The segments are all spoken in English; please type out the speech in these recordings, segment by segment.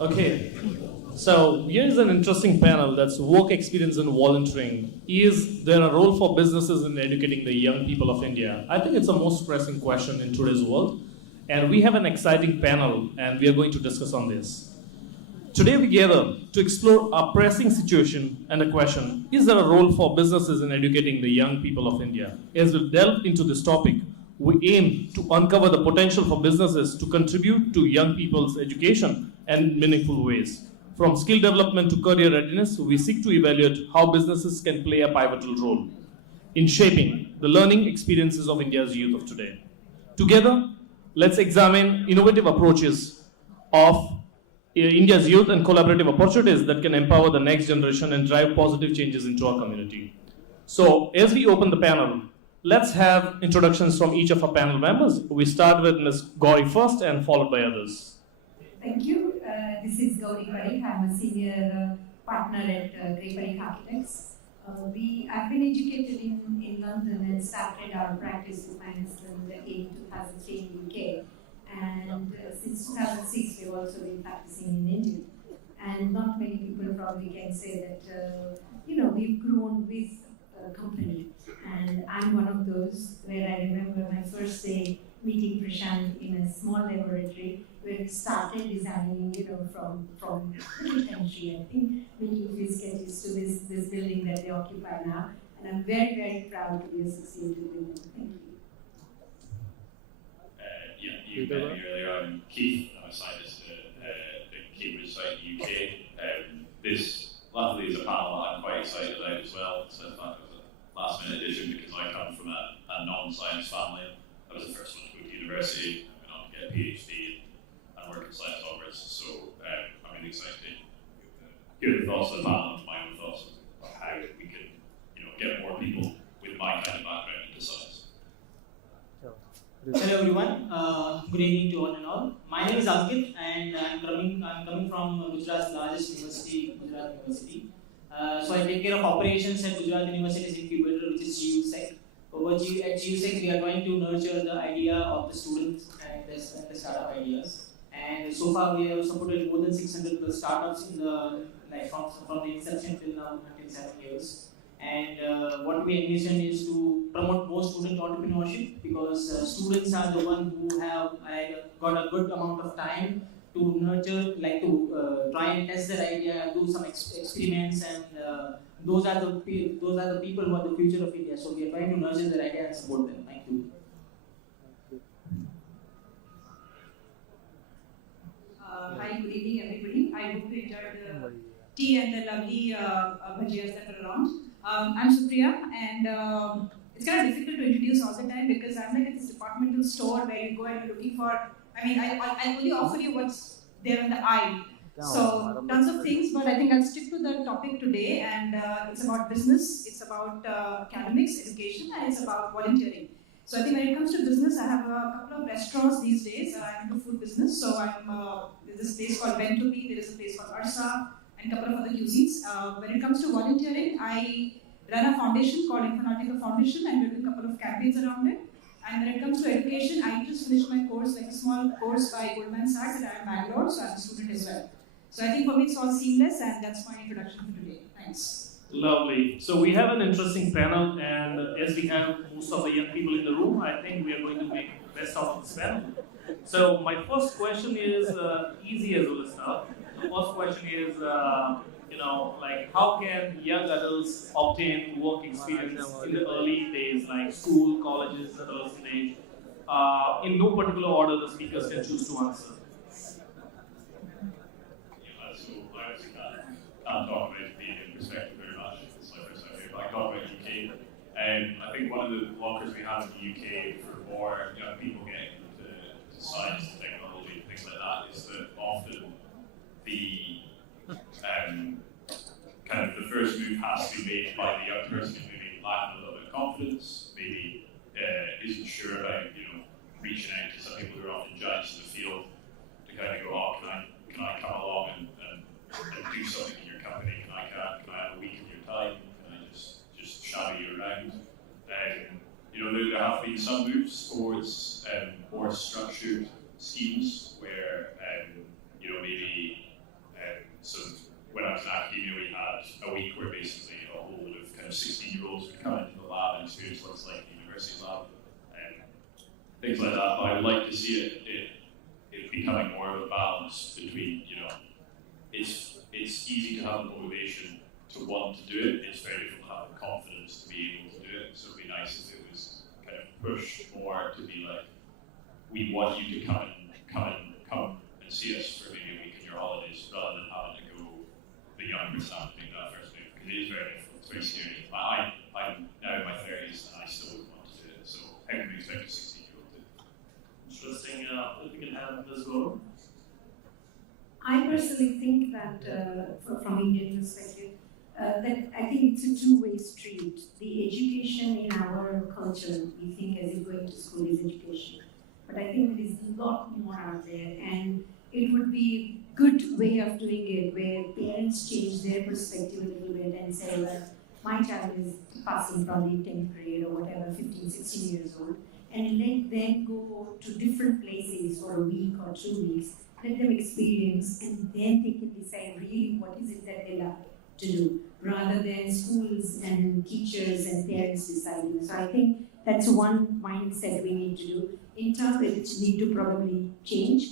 Okay, so here's an interesting panel that's work experience in volunteering. Is there a role for businesses in educating the young people of India? I think it's the most pressing question in today's world. And we have an exciting panel, and we are going to discuss on this. Today we gather to explore a pressing situation and a question, is there a role for businesses in educating the young people of India? As we delve into this topic, we aim to uncover the potential for businesses to contribute to young people's education in meaningful ways. From skill development to career readiness, we seek to evaluate how businesses can play a pivotal role in shaping the learning experiences of India's youth of today. Together, let's examine innovative approaches of India's youth and collaborative opportunities that can empower the next generation and drive positive changes into our community. So, as we open the panel, let's have introductions from each of our panel members. We start with Ms. Gauri first and followed by others. Thank you. This is Gauri Parikh. I'm a senior partner at Gauri Parikh Architects. I've been educated in London and started our practice of management in 2003 in UK. And since 2006, we've also been practicing in India. And not many people probably can say that, we've grown with a company. And I'm one of those where I remember my first day meeting Prashant in a small laboratory where we started designing, from little country, I think, making a few sketches to this building that they occupy now. And I'm very, very proud to be associated with them. Thank you. You met me earlier. I'm Keith. I'm a scientist at the Cambridge site in the UK. This, luckily, is a panel that I'm quite excited about as well. So I thought it was a last-minute addition because I come from a non-science family. I was the first one to go to university. I went on to get a PhD and work in science onwards. So I'm really excited to hear the thoughts of the panel and my own thoughts on how we could, get more people with my kind of background into science. Hello everyone, good evening to all and all. My name is Ankit and I'm coming from Gujarat's largest university, Gujarat University. So I take care of operations at Gujarat University's incubator, which is GUSEC. At GUSEC, we are trying to nurture the idea of the students and the startup ideas. And so far, we have supported more than 600 plus startups in from the inception till now, until 7 years. And what we envision is to promote more student entrepreneurship because students are the one who have got a good amount of time to nurture, try and test their idea, do some experiments, and those are the people who are the future of India. So we are trying to nurture their idea and support them. Thank you. Hi, good evening, everybody. I hope you enjoyed the tea and the lovely bhajiyas that were around. I'm Supriya, and it's kind of difficult to introduce all the time because I'm like at this departmental store where you go and you're looking for. I only offer you what's there in the aisle. So tons of things, but I think I'll stick to the topic today, and it's about business, it's about academics, education, and it's about volunteering. So I think when it comes to business, I have a couple of restaurants these days. I'm into food business, so there's this place called Bentubi, there is a place called Arsa, and a couple of other cuisines. When it comes to volunteering, I run a foundation called Info Analytica Foundation, and we're doing a couple of campaigns around it. And when it comes to education, I just finished my course, like a small course by Goldman Sachs, and I'm in Bangalore, so I'm a student as well. So I think for me it's all seamless, and that's my introduction for today. Thanks. Lovely. So we have an interesting panel, and as we have most of the young people in the room, I think we are going to make the best out of this panel. So my first question is easy as well as tough. The first question is, how can young adults obtain work experience in the early days, like school, colleges, adolescent age? In no particular order, the speakers can choose to answer. Can't talk about the Indian perspective very much. It's my first time here, but I can talk about UK. I think one of the blockers we have in the UK for more young people getting into science and technology and things like that is that often the kind of the first move has to be made by the young person who maybe lacking a little bit of confidence, maybe isn't sure about reaching out to some people who are often giants in the field to kind of go, oh, can I come along and do something in your company? Can I have a week of your time? Can I just shadow you around? There have been some moves towards more structured schemes where maybe was in academia, we had a week where basically a whole load of kind of 16-year-olds would come into the lab and experience what it's like in the university lab, things like that. But I would like to see it becoming more of a balance between, it's easy to have the motivation to want to do it. It's very difficult to have the confidence to be able to do it. So it'd be nice if it was kind of pushed more to be like, we want you to come and see us for maybe a week in your holidays, rather than having to go the young person to make that first move, because it is very difficult. It's very scary. I'm now in my 30s and I still wouldn't want to do it. So how can we expect a 16-year-old to? Interesting. If we can have this go. I personally think that, from Indian perspective, that I think it's a two-way street. The education in our culture, we think as if going to school is education. But I think there is a lot more out there, and it would be a good way of doing it, where parents change their perspective a little bit and say, well, my child is passing probably 10th grade or whatever, 15, 16 years old, and let them go to different places for a week or 2 weeks, let them experience, and then they can decide really what is it that they love to do, rather than schools and teachers and parents deciding. So I think that's one mindset we need to do. In terms of which need to probably change.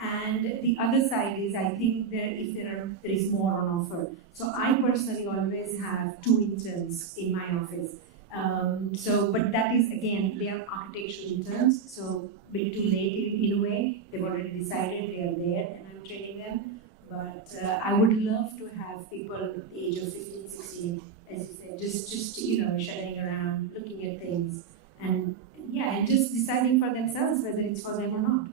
And the other side is, I think there is more on offer. So I personally always have 2 interns in my office. But that is, again, they are architectural interns, so a bit too late in a way. They've already decided they are there and I'm training them. But I would love to have people at the age of 15, 16, as you said, just shuttling around, looking at things, and just deciding for themselves whether it's for them or not.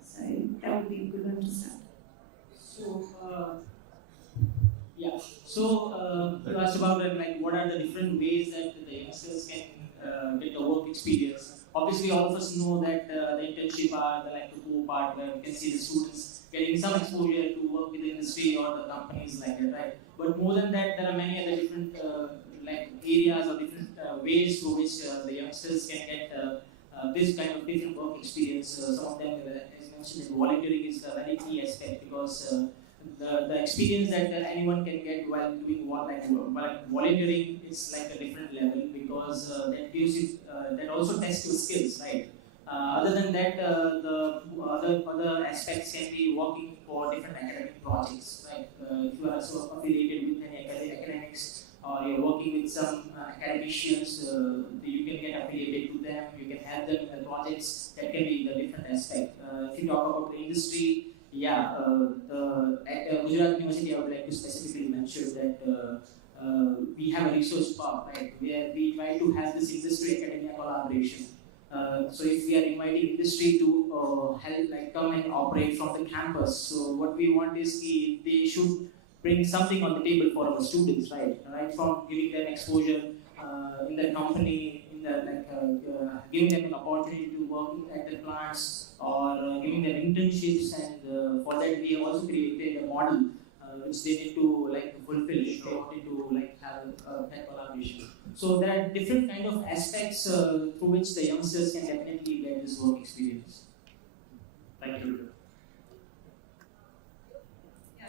So that would be a good one to start. So you asked about what are the different ways that the youngsters can get a work experience. Obviously, all of us know that the internship are the core part where we can see the students getting some exposure to work with the industry or the companies like that, right? But more than that, there are many other different areas or different ways through which the youngsters can get this kind of different work experience. Some of them, as mentioned, that volunteering is a very key aspect, because the experience that anyone can get while doing volunteering is like a different level, because that gives you that also tests your skills, right? Other than that, the other aspects can be working for different academic projects, right? If you are also affiliated with any academics, or you're working with some academicians, you can get affiliated to them, you can help them in the projects. That can be the different aspect. If you talk about the industry, at Gujarat University, I would like to specifically mention that we have a research park, right, where we try to have this industry-academia collaboration. So if we are inviting industry to help, come and operate from the campus, so what we want is they should bring something on the table for our students, right from giving them exposure in the company, giving them an opportunity to work at the plants, or giving them internships, and for that we also created a model which they need to fulfill if they wanted to have that collaboration. So there are different kind of aspects through which the youngsters can definitely get this work experience. Thank you.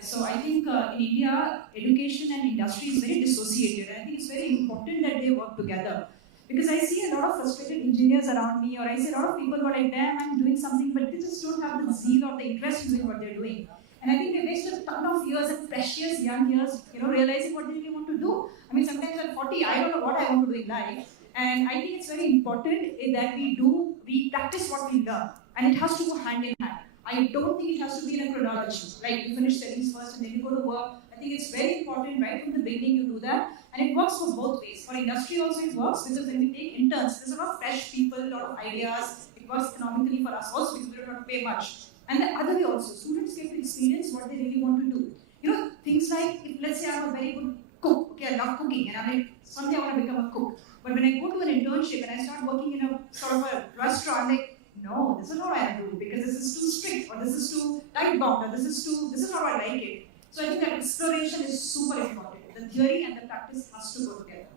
So I think in India, education and industry is very dissociated. I think it's very important that they work together. Because I see a lot of frustrated engineers around me, or I see a lot of people who are like, damn, I'm doing something, but they just don't have the zeal or the interest in doing what they're doing. And I think they waste a ton of years and precious young years, realizing what they really want to do. I mean, sometimes at 40, I don't know what I want to do in life. And I think it's very important that we practice what we learn. And it has to go hand in hand. I don't think it has to be in a chronology. Like you finish studies first and then you go to work. I think it's very important right from the beginning you do that. And it works for both ways. For industry also it works, because when we take interns, there's a lot of fresh people, a lot of ideas. It works economically for us also, because we don't have to pay much. And the other way also, students get to experience what they really want to do. Things like, if let's say I'm a very good cook, okay, I love cooking, and I'm like, someday I want to become a cook. But when I go to an internship and I start working in a sort of a restaurant, I'm like, no, this is not what I do, because this is too strict, or this is too tight bound, or this is not what I like it. So I think that exploration is super important. The theory and the practice has to go together.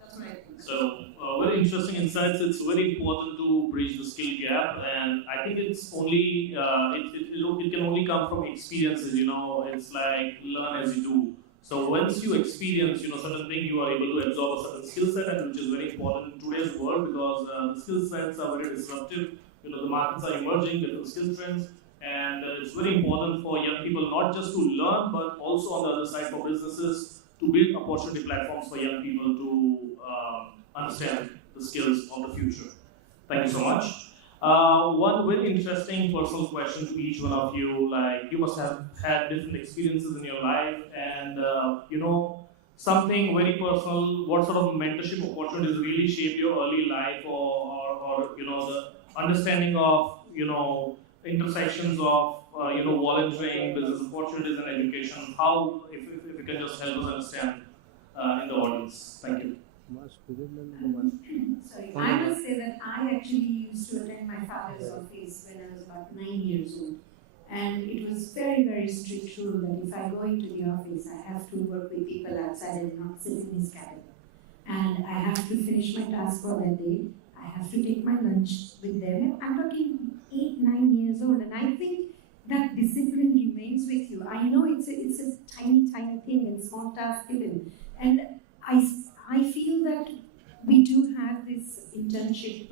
That's what I think. So, very interesting insights. It's very important to bridge the skill gap, and I think it's only it can only come from experiences. It's like learn as you do. So once you experience, certain thing, you are able to absorb a certain skill set, and which is very important in today's world because the skill sets are very disruptive. The markets are emerging, different skill trends, and it's very important for young people not just to learn, but also on the other side for businesses to build opportunity platforms for young people to understand the skills of the future. Thank you so much. One very interesting personal question to each one of you, like you must have had different experiences in your life and something very personal, what sort of mentorship opportunities really shaped your early life or the understanding of, intersections of, volunteering, business opportunities and education. How, if you can just help us understand in the audience. Thank you. Sorry, I must say that I actually used to attend my father's office when I was about 9 years old. And it was very, very strict rule that if I go into the office, I have to work with people outside and not sit in his cabin. And I have to finish my task for that day. I have to take my lunch with them. I'm talking 8, 9 years old, and I think that discipline remains with you. I know it's a tiny, tiny thing and small task given. And I feel that we do have this internship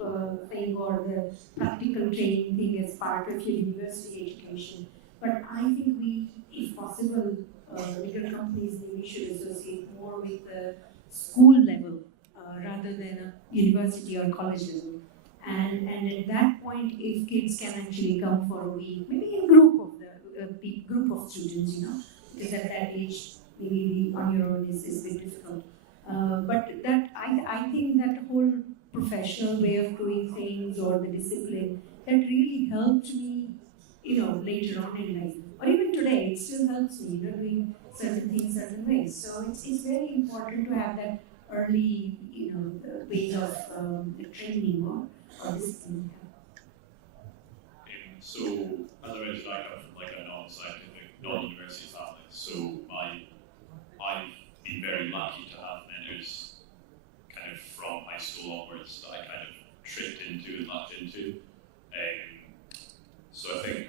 thing or the practical training thing as part of your university education. But I think we, if possible, bigger companies maybe should associate more with the school level rather than a university or college level. And at that point, if kids can actually come for a week, maybe a group of students, because at that age, maybe on your own is a bit difficult. But that I think that whole professional way of doing things or the discipline that really helped me, later on in life, or even today, it still helps me, doing certain things certain ways. So it's very important to have that early, ways of training or discipline. So, as I mentioned, I come from a non-scientific, non-university family. So I've been very lucky to have mentors kind of from high school onwards that I kind of tripped into and lucked into. So I think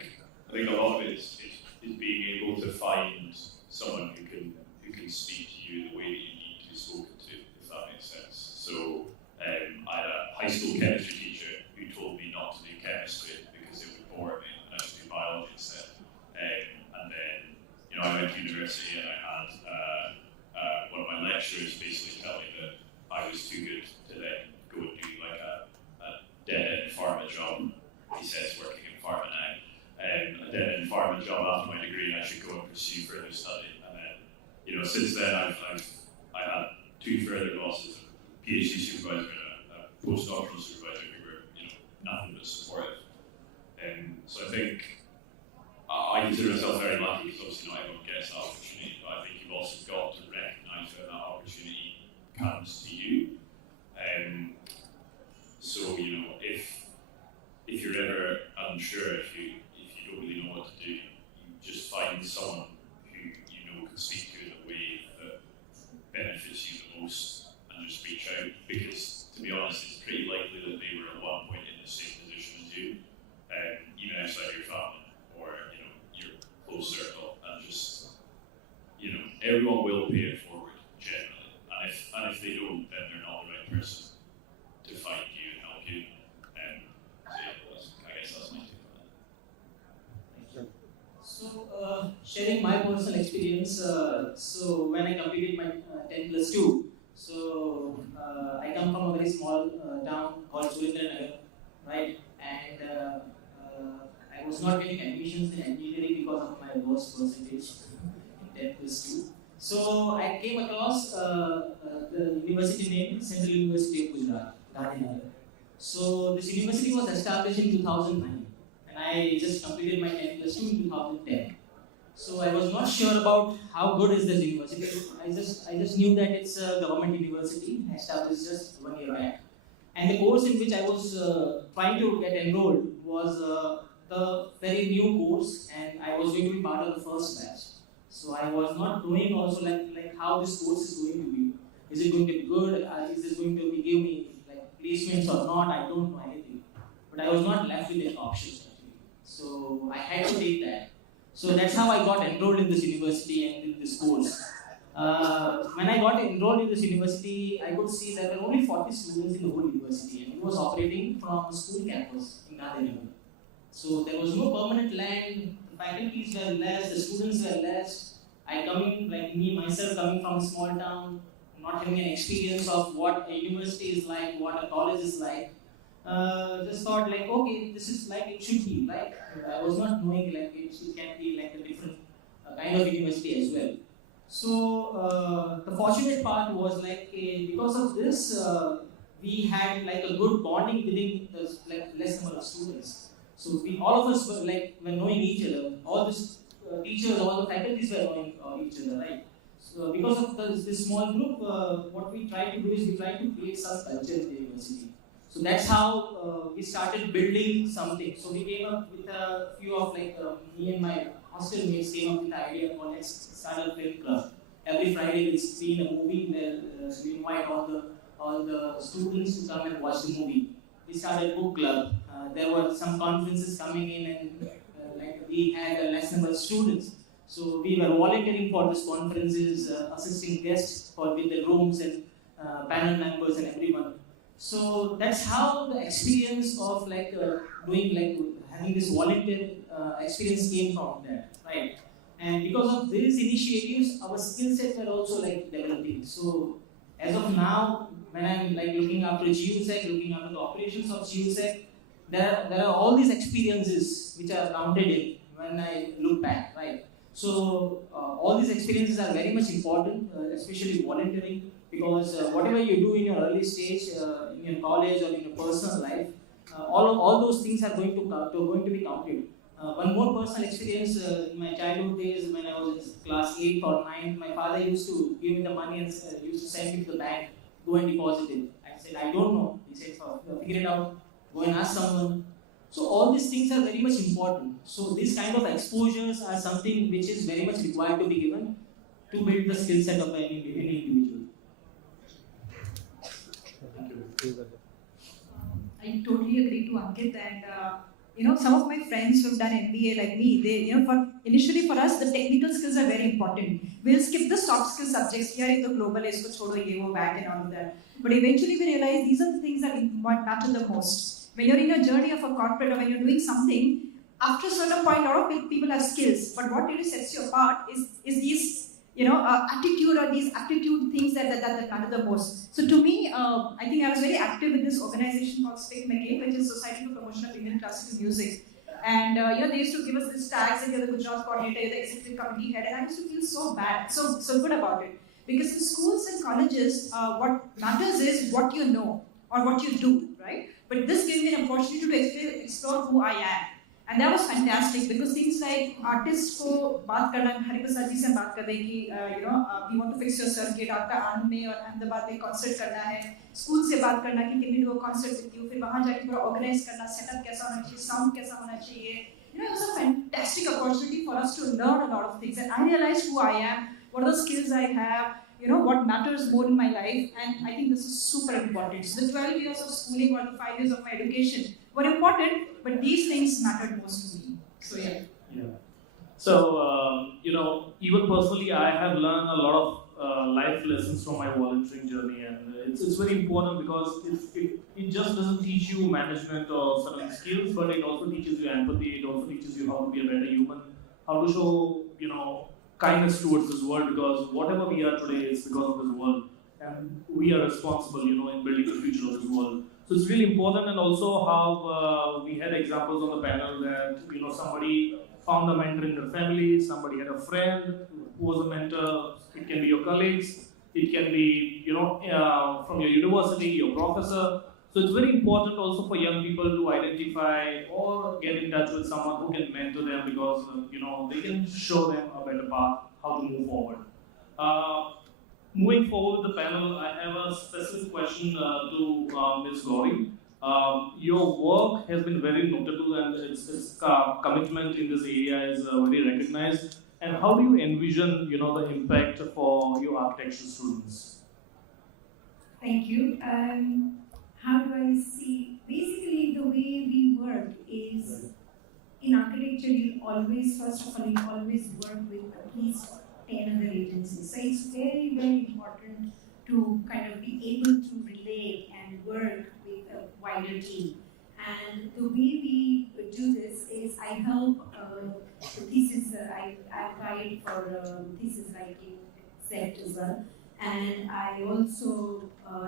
a lot of it is being able to find someone who can speak to you the way that you need to be spoken to, if that makes sense. So I had a high school chemistry teacher who told me not to do chemistry because it would bore me and I should do biology instead. And then, I went to university and I had one of my lecturers basically tell me that I was too good to then go and do a dead-end pharma job. He says working in pharma now. A dead-end pharma job after my degree, and I should go and pursue further study. And then, since then I've had 2 further bosses, a PhD supervisor and a postdoctoral supervisor who were, nothing but supportive. So I think I consider myself very lucky because obviously not everyone gets that opportunity, but I think you've also got to recognise when that opportunity comes to you. So if you're ever unsure, if you don't really know what to do, you just find someone who can speak to you in a way that benefits you the most, and just reach out. Because to be honest, it's pretty likely that they were at one point in the same position as you, even outside your family or your close circle, and just everyone will pay it forward generally, and if they don't, then they're not the right person to find you and help you. I guess that's my take on that. So, sharing my personal experience, so when I completed my 10+2, so I come from a very small town called Suriname, right? And I was not getting admissions in engineering because of my worst percentage in 10+2. So I came across the university name, Central University of Gujarat, Gandhinagar. So this university was established in 2009, and I just completed my 10+2 in 2010. So I was not sure about how good is this university. I just knew that it's a government university established just 1 year back. And the course in which I was trying to get enrolled was the very new course, and I was going to be part of the first batch. So I was not knowing also like how this course is going to be. Is it going to be good? Is this going to give me placements or not? I don't know anything. But I was not left with any options actually. So I had to take that. So that's how I got enrolled in this university and in this course. When I got enrolled in this university, I could see there were only 40 students in the whole university, and it was operating from a school campus in Ahmedabad. So there was no permanent land, the faculties were less, the students were less. I coming, like me myself, coming from a small town, not having an experience of what a university is like, what a college is like. Just thought like, okay, this is like it should be, like I was not knowing like it can be like a different kind of university as well. So the fortunate part was like because of this, we had like a good bonding within the like less number of students. So we all of us were knowing each other. All these teachers, all the faculties were knowing each other, right? So because of this small group, what we try to do is we try to create some culture in the university. So that's how we started building something. So we came up with a few of like me and my hostel mates came up with the idea called let's start a film club. Every Friday we'll screen a movie where we invite all the students to come and watch the movie. We started book club. There were some conferences coming in and like we had a less number of students. So we were volunteering for these conferences, assisting guests with the rooms and panel members and everyone. So that's how the experience of like doing like having this volunteer experience came from that, right? And because of these initiatives, our skill sets were also like developing. So as of now, when I'm like looking after GUSEC, looking after the operations of GUSEC, there are all these experiences which are counted in when I look back, right? So all these experiences are very much important, especially volunteering, because whatever you do in your early stage, in your college or in your personal life, all those things are going to be counted. One more personal experience in my childhood days when I was in class 8 or 9, my father used to give me the money and used to send me to the bank, go and deposit it. I said, I don't know. He said, figure it out, go and ask someone. So all these things are very much important. So these kind of exposures are something which is very much required to be given to build the skill set of any individual. I totally agree to Ankit, and some of my friends who've done MBA like me, they, initially for us, the technical skills are very important. We'll skip the soft skill subjects here in the global, isko chodo, ye wo, back and all of that. But eventually we realize these are the things that matter the most. When you're in a journey of a corporate or when you're doing something, after a certain point, a lot of people have skills. But what really sets you apart is these attitude or these aptitude things that matter the most. So to me, I think I was very active with this organization called SPIC, which is Society for Promotion of Indian Classical Music. And they used to give us these tags, and you're the Gujarat coordinator, you're the executive committee head, and I used to feel so bad, so good about it. Because in schools and colleges, what matters is what you know or what you do, right? But this gave me an opportunity to explore who I am. And that was fantastic because things like artists को बात करना हरि प्रसाद जी से बात कर रहे कि we want to fix your circuit, आपका आनंद में और अहमदाबाद में concert करना है, स्कूल से बात करना कि can we do a concert with you, फिर वहाँ जाके पूरा organize करना, setup कैसा होना चाहिए, sound कैसा होना चाहिए. It was a fantastic opportunity for us to learn a lot of things, and I realized who I am, what are the skills I have, what matters more in my life, and I think this is super important. So the 12 years of schooling or the 5 years of my education were important, but these things mattered most to me. So yeah. So even personally, I have learned a lot of life lessons from my volunteering journey, and it's very important because it just doesn't teach you management or certain skills, but it also teaches you empathy. It also teaches you how to be a better human, how to show kindness towards this world, because whatever we are today is because of this world, and we are responsible, in building the future of this world. So it's really important, and also how we had examples on the panel that somebody found a mentor in their family, somebody had a friend who was a mentor. It can be your colleagues, it can be from your university, your professor. So it's very important also for young people to identify or get in touch with someone who can mentor them, because they can show them a better path, how to move forward. Moving forward with the panel, I have a specific question to Ms. Gauri. Your work has been very notable, and its commitment in this area is very recognized. And how do you envision the impact for your architecture students? Thank you. How do I see? Basically, the way we work is in architecture. You always, first of all, you always work with at least 10 other agencies. So it's very, very important to kind of be able to relate and work with a wider team. And the way we do this is I help thesis, I applied for thesis writing set as well. And I also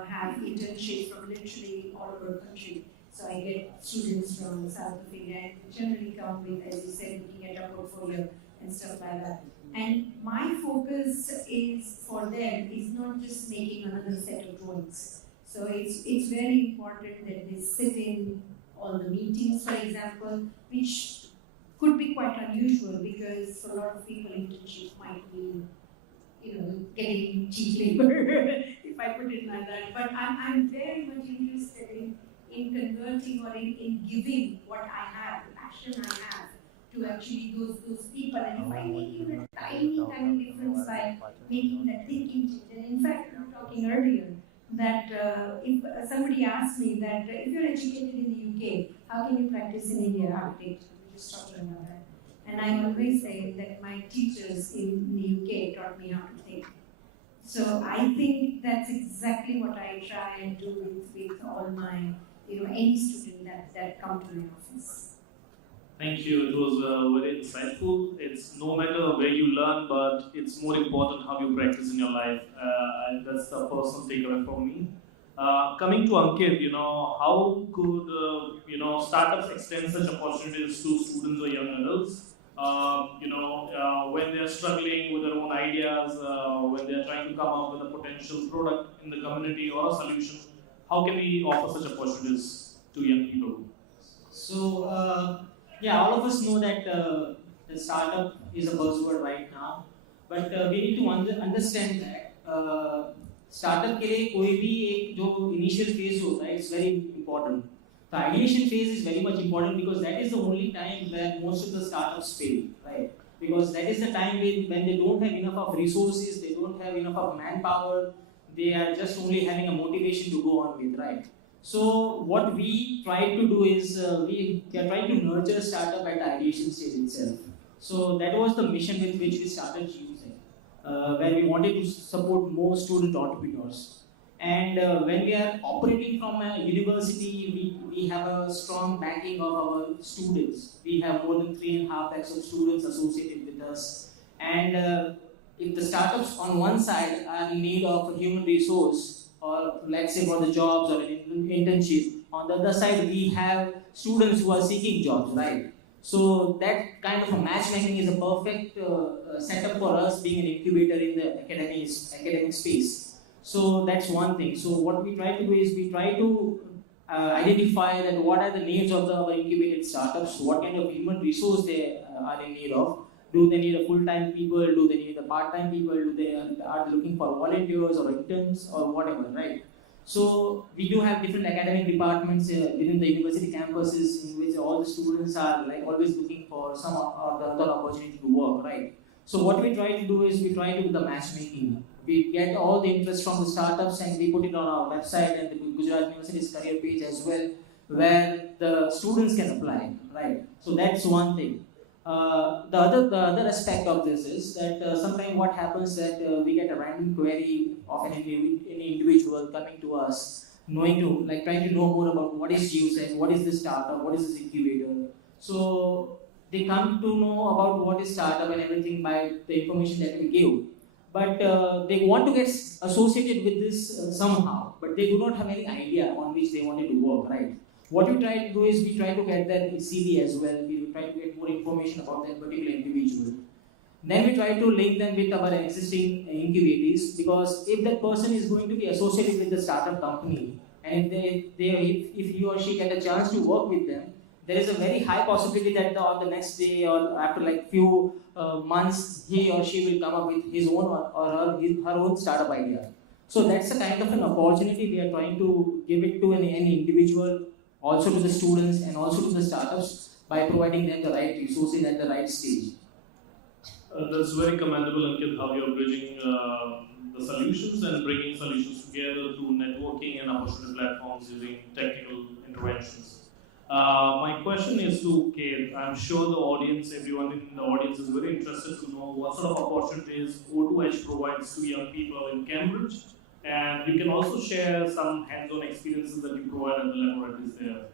have internships from literally all over the country. So I get students from South of India and generally come with, as you said, looking at a portfolio and stuff like that. And my focus is for them is not just making another set of drawings. So it's very important that they sit in all the meetings, for example, which could be quite unusual because for a lot of people internship might be, getting cheap labor, if I put it like that. But I'm very much interested in converting or in giving what I have, the passion I have, to actually those people. And if I make even a tiny difference by making that thinking change. And in fact, we were talking earlier that if somebody asked me that if you're educated in the UK, how can you practice in India architecture? We were just talking about that. And I always say that my teachers in the UK taught me how to think. So I think that's exactly what I try and do with all my, any student that come to my office. Thank you. It was very insightful. It's no matter where you learn, but it's more important how you practice in your life. And that's the personal takeaway from me. Coming to Ankit, how could startups extend such opportunities to students or young adults? When they're struggling with their own ideas, when they're trying to come up with a potential product in the community or a solution, how can we offer such opportunities to young people? So, all of us know that the startup is a buzzword right now, but we need to understand that startup के लिए कोई भी एक जो initial phase होता है, it's very important. The ideation phase is very much important because that is the only time where most of the startups fail, right? Because that is the time when they don't have enough of resources, they don't have enough of manpower, they are just only having a motivation to go on with, right? So what we try to do is we are trying to nurture a startup at the ideation stage itself. So that was the mission with which we started GUSEC, where we wanted to support more student entrepreneurs. And when we are operating from a university, we have a strong backing of our students. We have more than 3.5 lakhs of students associated with us. And if the startups on one side are in need of a human resource, or let's say for the jobs or an internship, on the other side we have students who are seeking jobs, right? So that kind of a matchmaking is a perfect setup for us being an incubator in the academic space. So that's one thing. So what we try to do is we try to identify that what are the needs of our incubated startups, what kind of human resource they are in need of. Do they need a full-time people? Do they need a part-time people? Do they are looking for volunteers or interns or whatever, right? So we do have different academic departments within the university campuses in which all the students are like always looking for some or the other opportunity to work, right? So what we try to do is we try to do the matchmaking. We get all the interest from the startups and we put it on our website and the Gujarat University's career page as well, where the students can apply, right? So that's one thing. The other aspect of this is that sometimes what happens that we get a random query of any individual coming to us, trying to know more about what is GUSEC, what is this startup, what is this incubator. So they come to know about what is startup and everything by the information that we give. But they want to get associated with this somehow, but they do not have any idea on which they wanted to work, right? What we try to do is we try to get their CV as well. We try to get more information about that particular individual. Then we try to link them with our existing incubators, because if that person is going to be associated with the startup company, and if he or she get a chance to work with them, there is a very high possibility that on the next day or after like few months, he or she will come up with his own or her own startup idea. So that's a kind of an opportunity we are trying to give it to any individual, also to the students and also to the startups, by providing them the right resources at the right stage. That's very commendable, Ankit, how you're bridging the solutions and bringing solutions together through networking and opportunity platforms using technical interventions. My question is to Keith. I'm sure the audience, everyone in the audience is very interested to know what sort of opportunities O2H provides to young people in Cambridge. And you can also share some hands-on experiences that you provide at the laboratories there.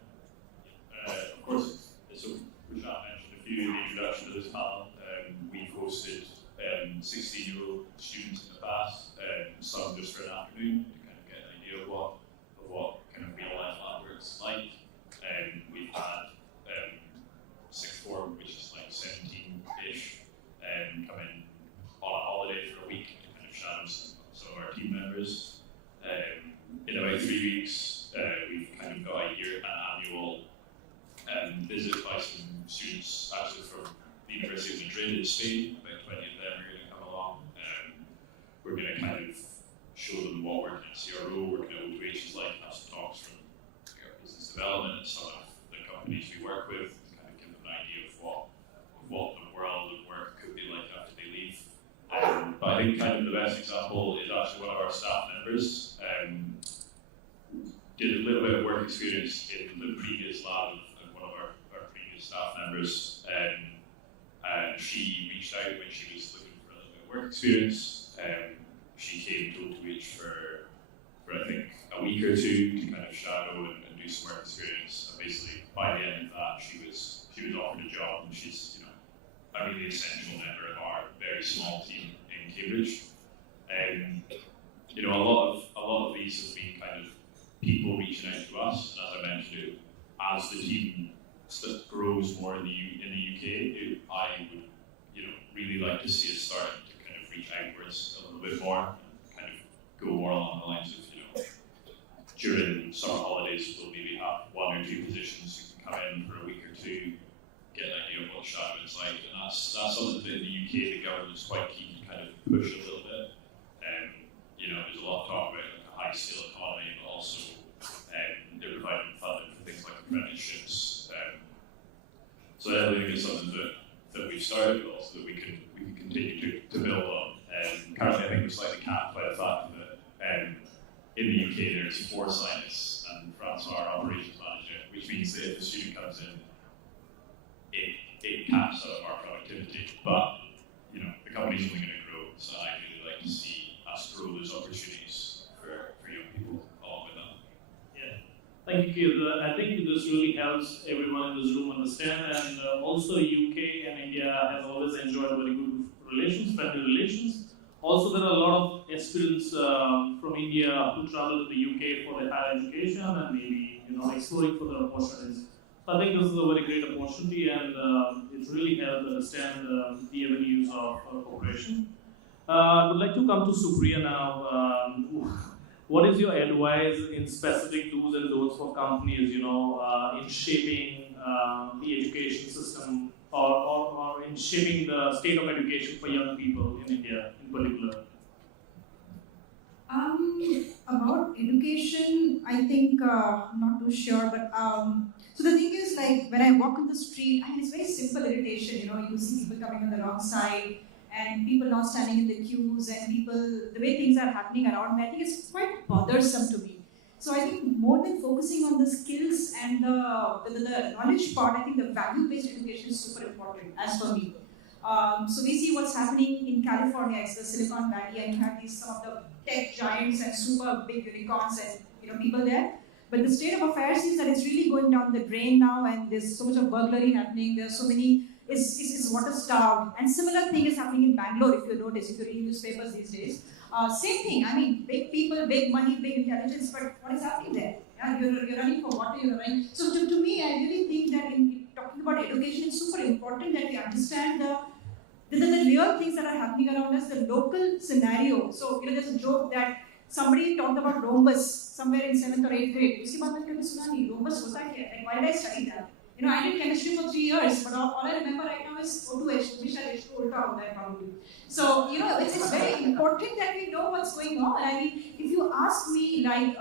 Of course, so Rashad mentioned a few in the introduction to this panel. We've hosted 16-year-old students in the past, some just for an afternoon to kind of get an idea of what kind of real-life lab work's like. We've had sixth form, which is like 17-ish, come in on a holiday for a week to kind of shadow some of our team members. In about 3 weeks, we've kind of got an annual visit by some students actually from the University of Madrid in Spain. About 20 of them are going to come along. We're going to kind of show them what working at CRO, working at O2H is like, have some talks from business development and some of the companies we work with, to kind of give them an idea of what the world of work could be like after they leave. But I think kind of the best example is actually one of our staff members. Did a little bit of work experience in the previous lab of one of our previous staff members. And she reached out when she was looking for a little bit of work experience. She came to O2H for I think a week or two to kind of shadow and do some work experience. And basically, by the end of that, she was offered a job, and she's a really essential member of our very small team in Cambridge. A lot of these have been kind of people reaching out to us. And as I mentioned, as the team grows more in the UK, I would really like to see us starting to kind of reach outwards a little bit more, and kind of go more along the lines of during summer holidays we'll maybe have 1 or 2 positions who can come in for a week or two, get an idea of what shadow is like, and that's something that in the UK the government's quite keen to kind of push a little bit. There's a lot of talk about like a high-scale economy, but also they're providing funding for things like apprenticeships. So I think it's something that we've started, but also that we can continue to build on. Currently, I think we're slightly capped by the fact that in the UK there's 4 scientists and Francois, our operations manager, which means that if a student comes in, it caps out our productivity. But the company's only going to grow, so I really like to see us grow those opportunities for young people along with that. Yeah, thank you, Keith. I think this really helps everyone in this room understand, and also UK and India has always enjoyed very good relations, friendly relations. Also, there are a lot of aspirants from India who travel to the UK for their higher education and maybe exploring for the opportunities. So I think this is a very great opportunity, and it's really helped understand the avenues of cooperation. I would like to come to Supriya now. What is your advice in specific do's and don'ts for companies, in shaping the education system or in shaping the state of education for young people in India in particular? About education, I think I'm not too sure, but so the thing is, like when I walk on the street, it's very simple irritation. You see people coming on the wrong side, and people not standing in the queues, and the way things are happening around me. I think it's quite bothersome to me. So I think more than focusing on the skills and the knowledge part, I think the value-based education is super important as for me. So we see what's happening in California. It's the Silicon Valley, and you have some of the tech giants and super big unicorns and people there. But the state of affairs is that it's really going down the drain now, and there's so much of burglary happening. There's so many. It's water starved, and similar thing is happening in Bangalore. If you notice, if you read newspapers these days, same thing. Big people, big money, big intelligence, but what is happening there? Yeah, you're running for water. You're running. So to me, I really think that in talking about education, it's super important that we understand the real things that are happening around us, the local scenario. So there's a joke that somebody talked about rhombus somewhere in 7th or 8th grade. Uski baat mein kabhi suna nahi. Rhombus hota kya? Like, why did I study that? I did chemistry for 3 years, but all I remember right now is O2H, which I ulta hota hai probably. So, it's very important that we know what's going on. If you ask me, like,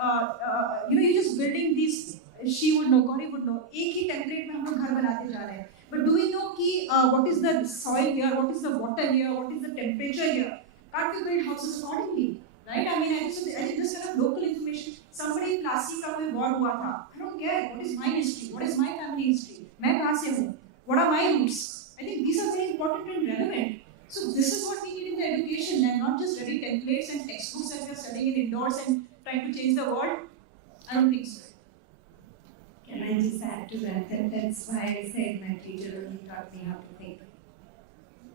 you're just building these, she would know, Gauri would know, एक ही template में हम लोग घर बनाते जा रहे हैं. But do we know कि what is the soil here, what is the water here, what is the temperature here? Can't we build houses accordingly? Right? I think this kind of local information. Somebody in Plassey का कोई war हुआ था. I don't care. What is my history? What is my family family history? मैं कहाँ से हूँ? What are my roots? I think these are very important and relevant. So this is what we need in the education, and not just ready templates and textbooks that we are studying in indoors and trying to change the world. I don't think so. Can I just add to that? That's why I said my teacher only taught me how to think.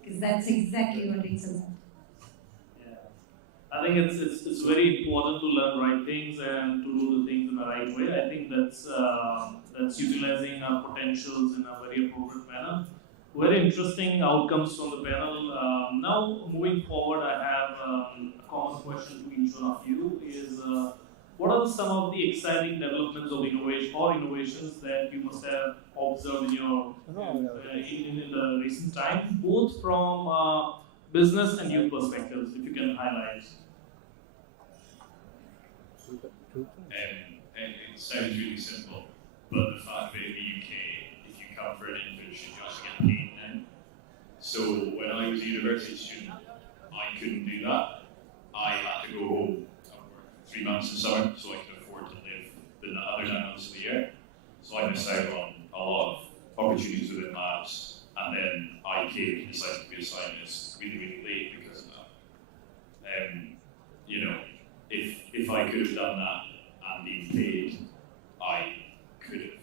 Because that's exactly what it's about. I think it's very important to learn right things and to do the things in the right way. I think that's utilizing our potentials in a very appropriate manner. Very interesting outcomes from the panel. Now moving forward, I have a common question to each one of you is what are some of the exciting developments of innovations that you must have observed in your in the recent time, both from business and youth perspectives, if you can highlight. And it sounds really simple, but the fact that in the UK, if you come for an internship, you also get paid now. So when I was a university student, I couldn't do that. I had to go home for 3 months in summer so I could afford to live the other 9 months of the year. So I missed out on a lot of opportunities within labs. And then I came and decided to be assigned this really, really late because of that. You know, if I could have done that and been paid, I could have.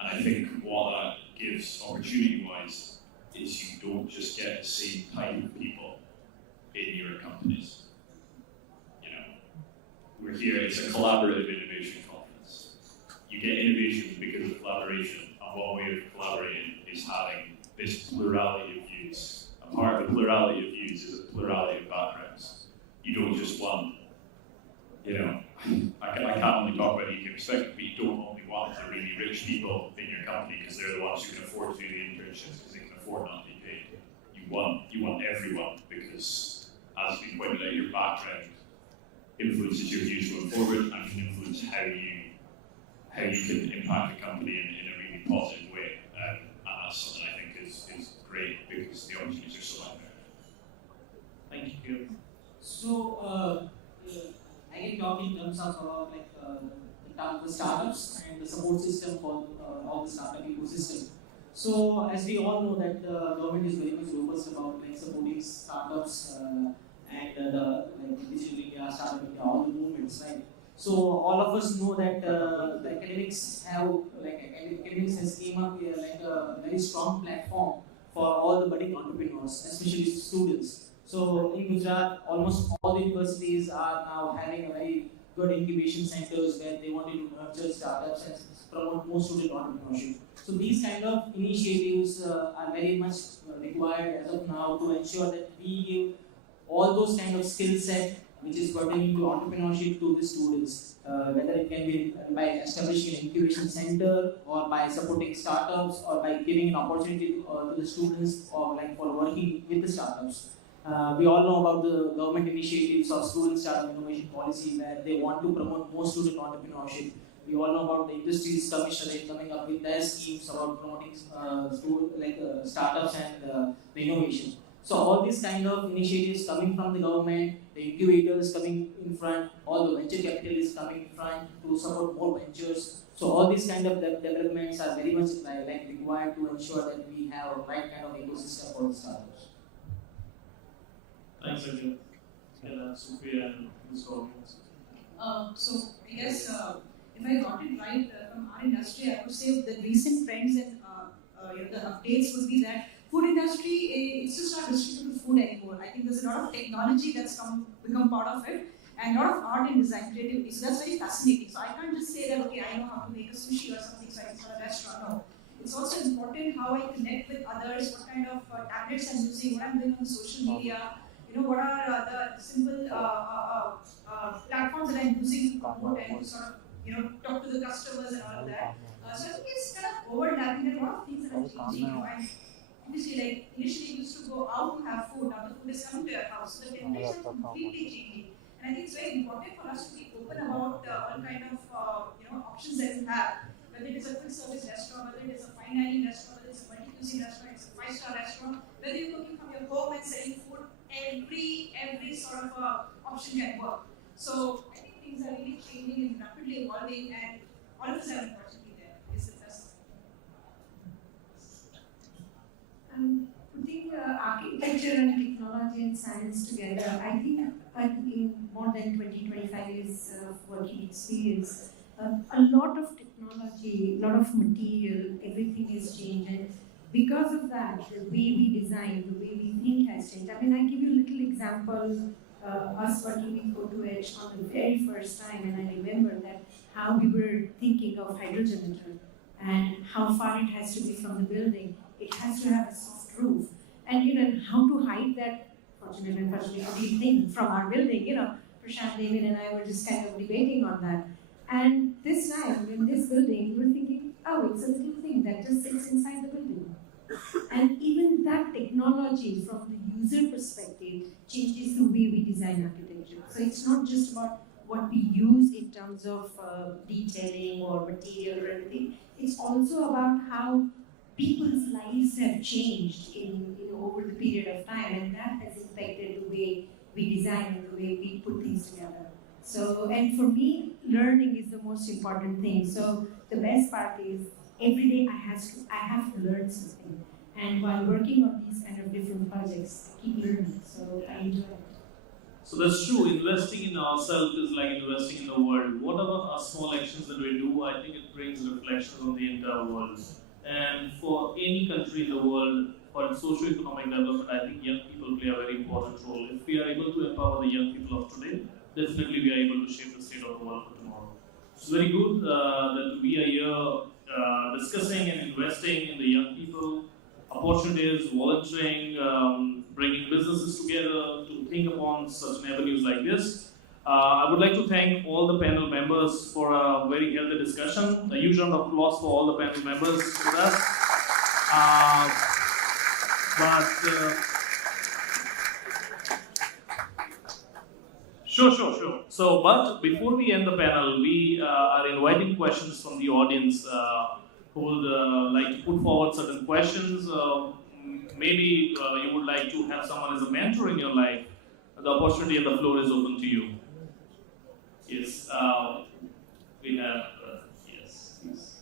And I think what that gives opportunity-wise is you don't just get the same type of people in your companies. You know, we're here, it's a collaborative innovation conference. You get innovation because of collaboration, and one way of collaborating is having this plurality of views. A part of the plurality of views is a plurality of backgrounds. You don't just want, you know, I can't only talk about the UK perspective, but you don't only want the really rich people in your company because they're the ones who can afford to do the internships because they can afford not to be paid. You want everyone because, as we pointed out, your background influences your views going forward and can influence how you can impact the company in a really positive way. And that's something I think is great because the opportunities are so out there. Thank you. So I can talk in terms of the startups and the support system for all the startup ecosystem. So as we all know that the government is very much robust about supporting startups and the Digital India, Startup India, all the movements, right? So all of us know that the academics has came up here a very strong platform for all the budding entrepreneurs, especially students. So in Gujarat, almost all the universities are now having a very good incubation centers where they wanted to nurture startups and promote more student entrepreneurship. So these kind of initiatives are very much required as of now to ensure that we give all those kind of skill set which is pertaining to entrepreneurship to the students, whether it can be by establishing an incubation center or by supporting startups or by giving an opportunity to the students or for working with the startups. We all know about the government initiatives of Student Startup Innovation Policy where they want to promote more student entrepreneurship. We all know about the Industries Commissionerate coming up with their schemes about promoting startups and the innovation. So all these kind of initiatives coming from the government, the incubators coming in front, all the venture capitalists coming in front to support more ventures. So all these kind of developments are very much required to ensure that we have a right kind of ecosystem for the startups. Thanks, Ankit. Supriya and Ms. Gauri. So I guess if I got it right from our industry, I would say the recent trends and the updates would be that food industry it's just not restricted to food anymore. I think there's a lot of technology that's become part of it and a lot of art and design creativity. So that's very fascinating. So I can't just say that okay, I know how to make a sushi or something, so I can start a restaurant. No. It's also important how I connect with others, what kind of tablets I'm using, what I'm doing on social media. What are the simple platforms that I'm using to promote and to sort of, talk to the customers and all of that. So I think it's kind of overlapping. There are a lot of things that are changing. And obviously, initially you used to go out to have food. Now the food is coming to your house. So the templates are completely changing. And I think it's very important for us to be open about all kind of, options that we have. Whether it is a quick service restaurant, whether it is a fine dining restaurant, whether it's a multi-cuisine restaurant, it's a 5-star restaurant, whether you're cooking from your home and selling food. Every sort of option can work. So I think things are really changing and rapidly evolving, and all of us have an opportunity there. Is the best. architecture and technology and science together, I think in more than 20-25 years of working experience, a lot of technology, a lot of material, everything has changed. And because of that, the way we design, the way we think has changed. I mean, I give you a little example, us working with O2H on the very first time, and I remember that how we were thinking of hydrogenator and how far it has to be from the building. It has to have a soft roof. And how to hide that fortunately ugly thing from our building. Prashant, David and I were just kind of debating on that. And this time, in this building, we were thinking, oh, it's a little thing that just sits inside the building. And even that technology, from the user perspective, changes the way we design architecture. So it's not just about what we use in terms of detailing or material or anything. It's also about how people's lives have changed in over the period of time, and that has impacted the way we design and the way we put things together. So, and for me, learning is the most important thing. So the best part is every day I have to learn something. And while working on these kind of different projects, I keep learning. So I enjoy it. So that's true. Investing in ourselves is like investing in the world. Whatever our small actions that we do, I think it brings reflections on the entire world. And for any country in the world, for socio-economic development, I think young people play a very important role. If we are able to empower the young people of today, definitely we are able to shape the state of the world for tomorrow. It's very good that we are here discussing and investing in the young people, opportunities, volunteering, bringing businesses together to think upon such avenues like this. I would like to thank all the panel members for a very healthy discussion. A huge round of applause for all the panel members with us. Sure. So, but before we end the panel, we are inviting questions from the audience who would like to put forward certain questions. Maybe you would like to have someone as a mentor in your life. The opportunity and the floor is open to you. Yes, we have, yes, please.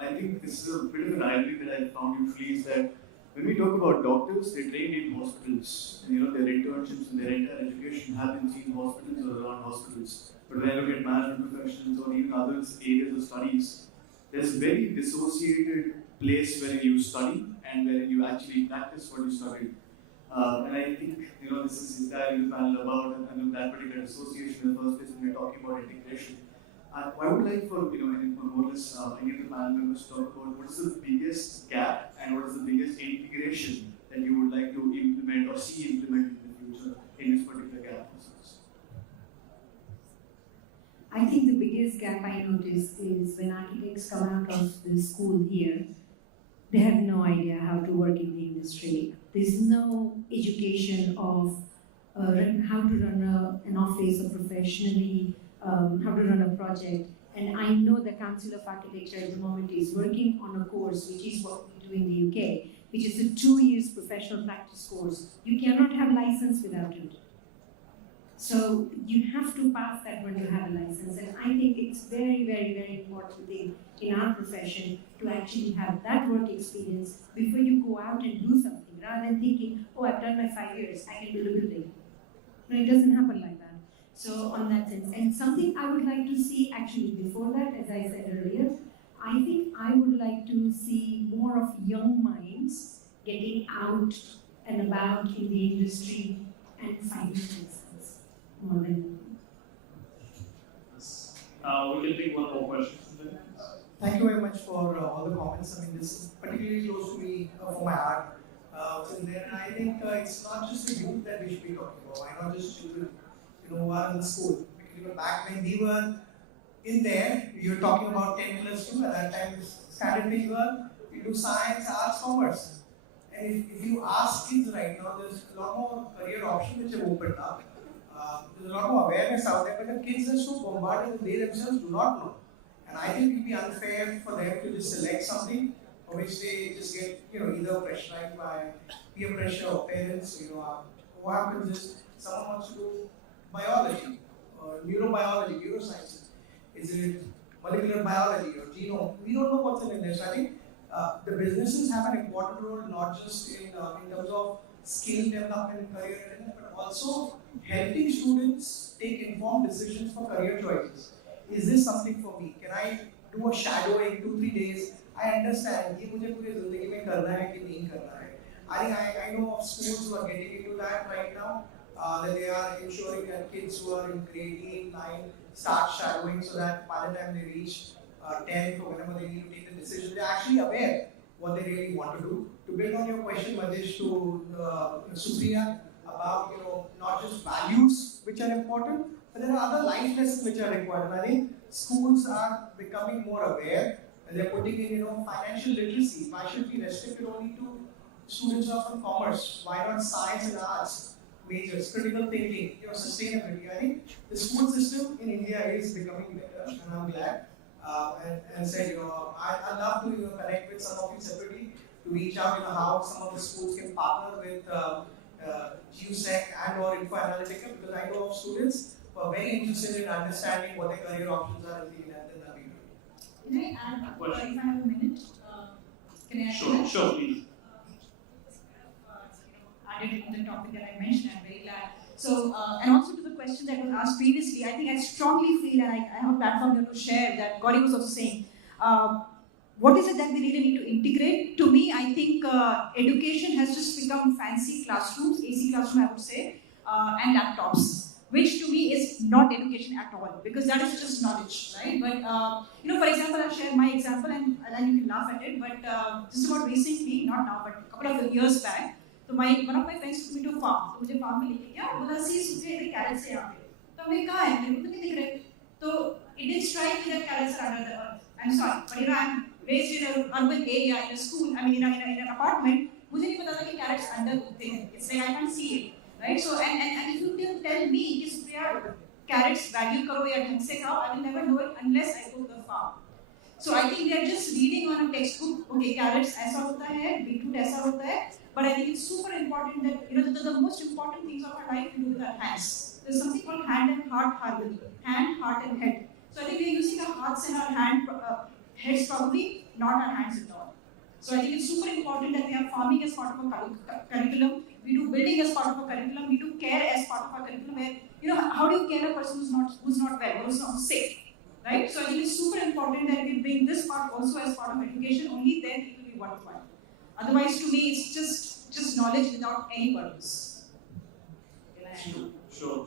I think this is a bit of an irony that I found usually is that when we talk about doctors, they're trained in hospitals. And, their internships and their entire education happens in hospitals or around hospitals. But when I look at management professions or even other areas of studies, there's a very dissociated place where you study and where you actually practice what you studied. And I think, this is entirely the panel about and that particular association in the first place when we're talking about integration. I would like for, more or less any of the panel members to talk about what is the biggest gap and what is the biggest integration that you would like to implement or see implemented in the future in this particular gap process. I think the biggest gap I noticed is when architects come out of the school here, they have no idea how to work in the industry. There's no education of how to run an office or professionally, how to run a project. And I know the Council of Architecture at the moment is working on a course, which is what we do in the UK, which is a 2 years professional practice course. You cannot have license without it. So you have to pass that when you have a license. And I think it's very, very, very important thing in our profession to actually have that work experience before you go out and do something, rather than thinking, oh, I've done my 5 years, I can build a building. No, it doesn't happen like that. So on that sense, and something I would like to see actually before that, as I said earlier, I think I would like to see more of young minds getting out and about in the industry and finding themselves more than. We can take one more question. Thank you very much for all the comments. I mean, this is particularly close to me for my heart. And I think it's not just the youth that we should be talking about. Why not just children, who are in the school? Because back when we were in there, you were talking about 10 plus 2. At that time, standard thing we do science, arts, commerce. And if you ask kids right now, there's a lot more career options which have opened up. There's a lot more awareness out there, but the kids are so bombarded that they themselves do not know. And I think it would be unfair for them to just select something for which they just get, either pressurized by peer pressure or parents. What happens is someone wants to do biology or neurobiology, neuroscience. Is it molecular biology or genome. We don't know what's in there. So I think the businesses have an important role, not just in terms of skill development, career development, but also helping students take informed decisions for career choices. Is this something for me? Can I do a shadowing 2-3 days? I understand कि मुझे पूरी ज़िंदगी में करना है कि नहीं करना है. I know of schools who are getting into that right now. That they are ensuring that kids who are in grade 8, 9 start shadowing so that by the time they reach 10th or whenever they need to take the decision, they're actually aware what they really want to do. To build on your question, Madhish, to Supriya, about not just values which are important, but there are other life lessons which are required. And I think schools are becoming more aware, and they're putting in financial literacy. Why should we restrict it only to students who are from commerce? Why not science and arts majors, critical thinking, sustainability? I think the school system in India is becoming better, and I'm glad. And said, I'd love to connect with some of you separately to reach out, how some of the schools can partner with GUSEC and or Info Analytica, because I know of students who are very interested in understanding what their career options are in the United States. Can I add, if I have a minute? Can I add Sure, please. Added in the topic that I mentioned, I'm very glad. So, and also to the question that was asked previously, I think I strongly feel, and I have a platform here to share, that Gauri was also saying, what is it that we really need to integrate? To me, I think education has just become fancy classrooms, AC classroom I would say, and laptops, which to me is not education at all, because that is just knowledge, right? But, for example, I'll share my example, and then you can laugh at it, but just about recently, not now, but a couple of years back, so one of my friends took me to a farm. तो मुझे farm में लेके गया, बोला सी सुप्रिया इधर carrots है यहाँ पे. तो हमने कहा है, मेरे को तो नहीं दिख रहे. तो it didn't strike me that carrots are under the earth. I'm sorry, but I'm raised in an urban area, in a school, I mean in an apartment. मुझे नहीं पता था कि carrots under होते हैं. It's like I can't see it, right? So and if you tell me कि Supriya carrots value करो या ढंग से खाओ, I will never know it unless I go to the farm. So I think they are just reading on a textbook. Okay, carrots ऐसा होता है, beetroot ऐसा होता है. But I think it's super important that the most important things of our life we do with our hands. There's something called hand and heart harmony, hand, heart, and head. So I think we're using our hearts and our heads probably, not our hands at all. So I think it's super important that we have farming as part of a curriculum. We do building as part of a curriculum. We do care as part of our curriculum. Where how do you care a person who's not well, who's not sick, right? So I think it's super important that we bring this part also as part of education. Only then it will be worthwhile. Otherwise, to me, it's just knowledge without any purpose. Sure.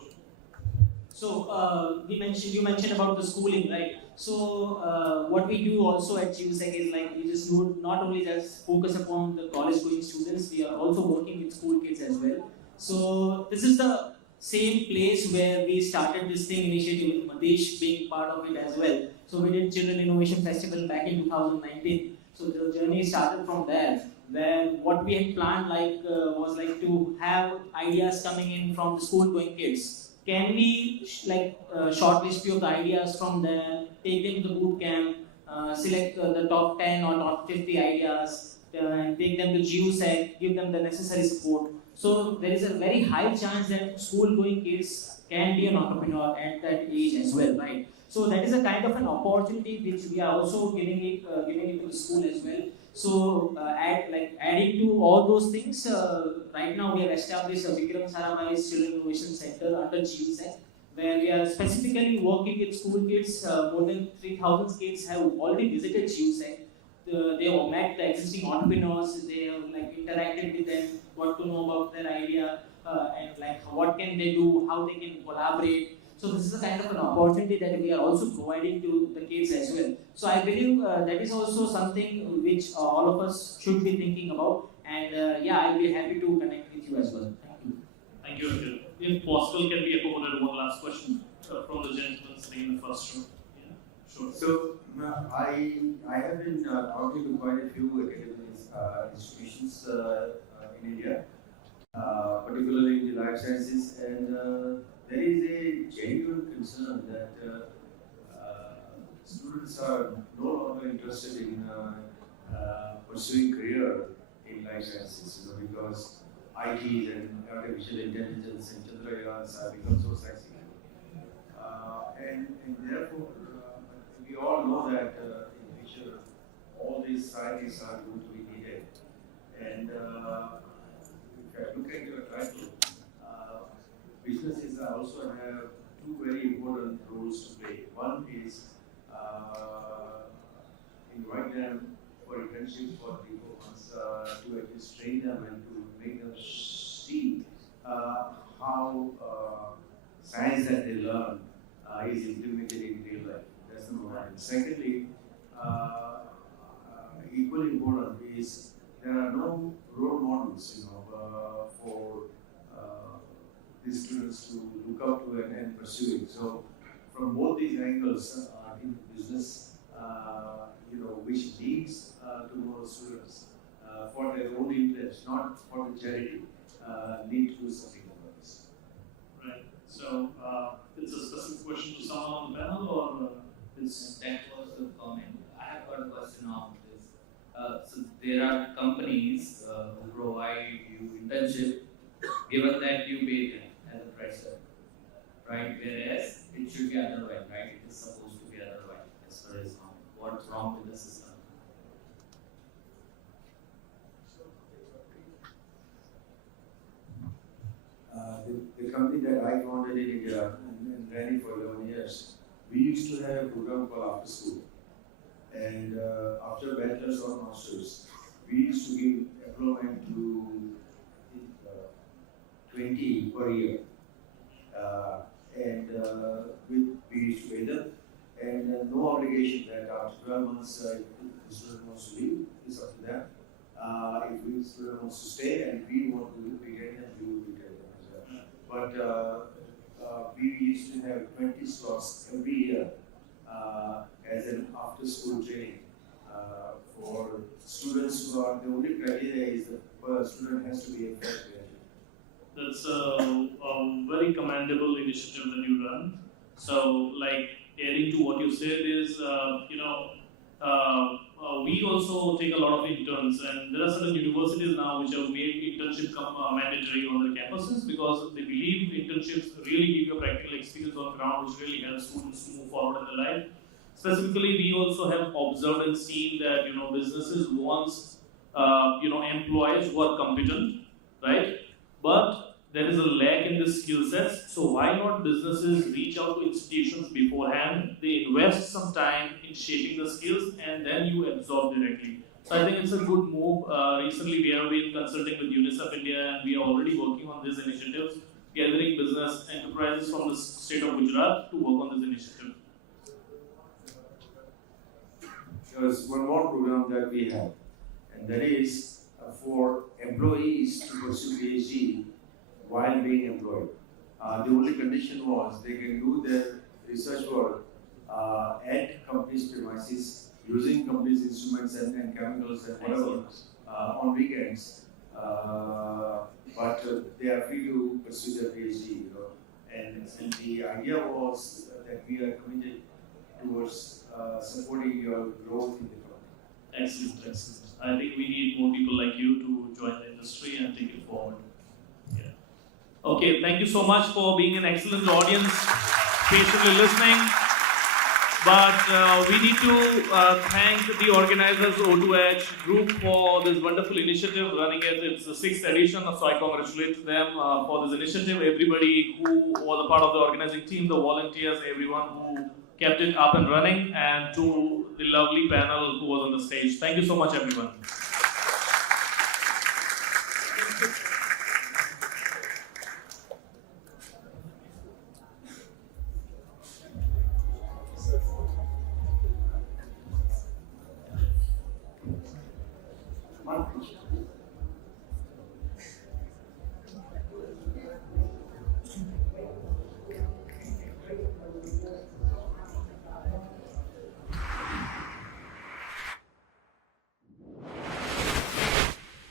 So you mentioned about the schooling, right? So what we do also at GUSEC is we just do not only just focus upon the college-going students, we are also working with school kids as well. So this is the same place where we started this thing initiative with Madhish being part of it as well. So we did Children Innovation Festival back in 2019. So the journey started from there, where what we had planned was to have ideas coming in from the school-going kids. Can we shortlist few of the ideas from there, take them to the boot camp, select the top 10 or top 50 ideas, and take them to GUSEC, give them the necessary support. So there is a very high chance that school-going kids can be an entrepreneur at that age as well, right? So that is a kind of an opportunity which we are also giving it to the school as well. So adding to all those things, right now we have established a Vikram Sarabhai's Children Innovation Center under GUSEC, where we are specifically working with school kids. More than 3,000 kids have already visited GUSEC. They have met the existing entrepreneurs. They have interacted with them, got to know about their idea, and what can they do, how they can collaborate. So this is a kind of an opportunity that we are also providing to the kids as well. So I believe that is also something which all of us should be thinking about. And I'll be happy to connect with you as well. Thank you, Ankit. If possible, can we accommodate one last question from the gentleman sitting in the first row? Yeah, sure. So I have been talking to quite a few academic institutions in India, particularly in the life sciences, and there is a genuine concern that students are no longer interested in pursuing career in life sciences, because IT and artificial intelligence and Chandrayans have become so sexy. And therefore, we all that in the future all these scientists are going to be needed. And if I look at your title, businesses also have two very important roles to play. One is invite them for internship for 3-4 months to at least train them and to make them see how science that they learn is implemented in real life. That's number one. Secondly, equally important is there are no role models, for these students to look up to and pursue it. So, from both these angles, I think business, which needs tomorrow students for their own interest, not for the charity, need to do something about this. Right. So, it's a specific question to someone on the panel, or it's that was the comment. I have got a question on this. So there are companies who provide you internship, given that you pay them as a fresher, right? Whereas it should be otherwise, right? It is supposed to be otherwise as far as what's wrong with the system. The company that I founded in India and ran it for 11 years, we used to have a program called After School. And after bachelor's or master's, we used to give employment to 20 per year. We used to pay them. And no obligation that after 12 months, if the student wants to leave, it's up to them. If the student wants to stay and we want to retain them, we will retain them as well. But we used to have 20 slots every year as an after-school training for students who are, the only criteria is the student has to be a fresh graduate. That's a very commendable initiative that you run. So, adding to what you said is, we also take a lot of interns, and there are certain universities now which have made internship mandatory on their campuses because they believe internships really give you a practical experience on the ground, which really helps students to move forward in their life. Specifically, we also have observed and seen that businesses want employees who are competent, right? But there is a lack in the skill sets. So why not businesses reach out to institutions beforehand? They invest some time in shaping the skills, and then you absorb directly. So I think it's a good move. Recently, we have been consulting with UNICEF India, and we are already working on these initiatives, gathering business enterprises from the state of Gujarat to work on this initiative. There's one more program that we have, and that is for employees to pursue PhD while being employed. The only condition was they can do their research work at company's premises using company's instruments and chemicals and whatever on weekends, but they are free to pursue their PhD. And the idea was that we are committed towards supporting your growth in the company. Excellent, excellent. I think we need more people like you to join the industry and take it forward. Yeah. Okay, thank you so much for being an excellent audience, patiently listening. But we need to thank the organizers, O2H group, for this wonderful initiative running it. It's the 6th edition, so I congratulate them for this initiative. Everybody who was a part of the organizing team, the volunteers, everyone who kept it up and running, and to the lovely panel who was on the stage. Thank you so much, everyone.